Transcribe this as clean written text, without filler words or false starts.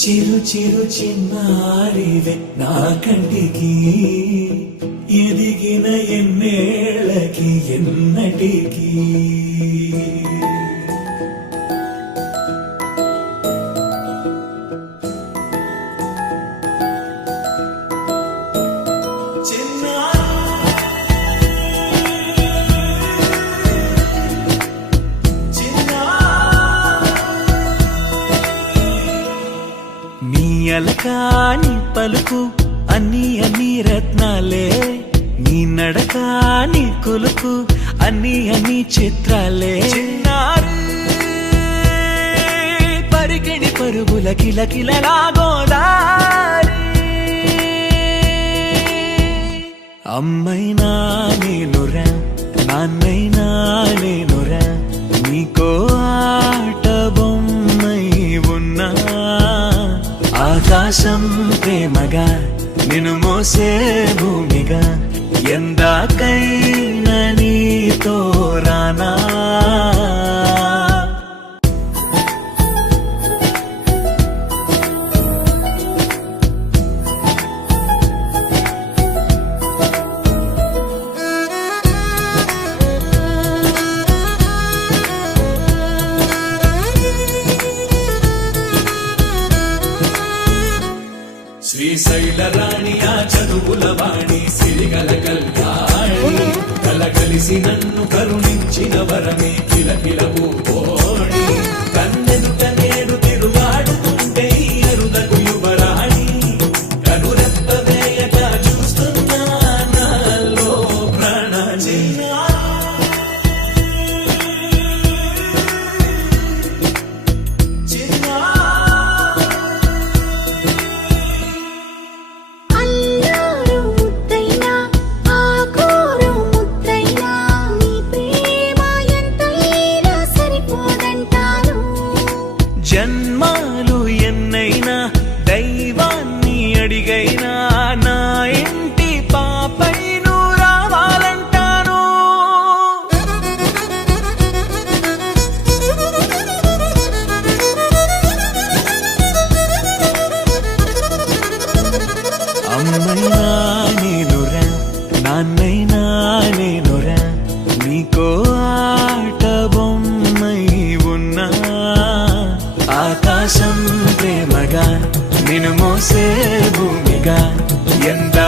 చిరు చిరు చిన్నారివే నా కంటికి ఎదిగిన ఎన్నేళ్ళకి ఎన్నటికి అలకాని పలుకు అన్ని అన్ని రత్నాలే నీ నడక నీ కొలుకు అన్ని అన్ని చిత్రాలే చిన్నారు పరికిణి పరుగుల కిలకిలలా గోదారి అమ్మైనా నేనురా నాన్నైనా నేనురా నీకో ఆట బొమ్మై ఉన్నా ఆకాశం ప్రేమగా నిన్ను మోసే భూమిగా ఎందాకైనా నీతో రానా శ్రీశైల రాణి ఆ చదువుల వాణి సిరిగల కళ్యాణి కలగలిసి నన్ను కరుణించిన వరమే కిలకిల పూకోణి కన్నెదుట నేడు తిరుగాడుతుంటే అరుదకు యువరాణి కనురెప్ప వేయక చూస్తున్నా నాలో ప్రాణ జన్మాలు ఎన్నైనా దైవాన్ని అడిగైనా నా ఇంటి పాపై నువ్వు రావాలంటాను అమ్మైనా నేనురా నాన్నైనా నేనురా నీకో ఆట బొమ్మై ఉన్నా ఆకాశం ప్రేమగా నిన్ను మోసే భూమిగా ఎంత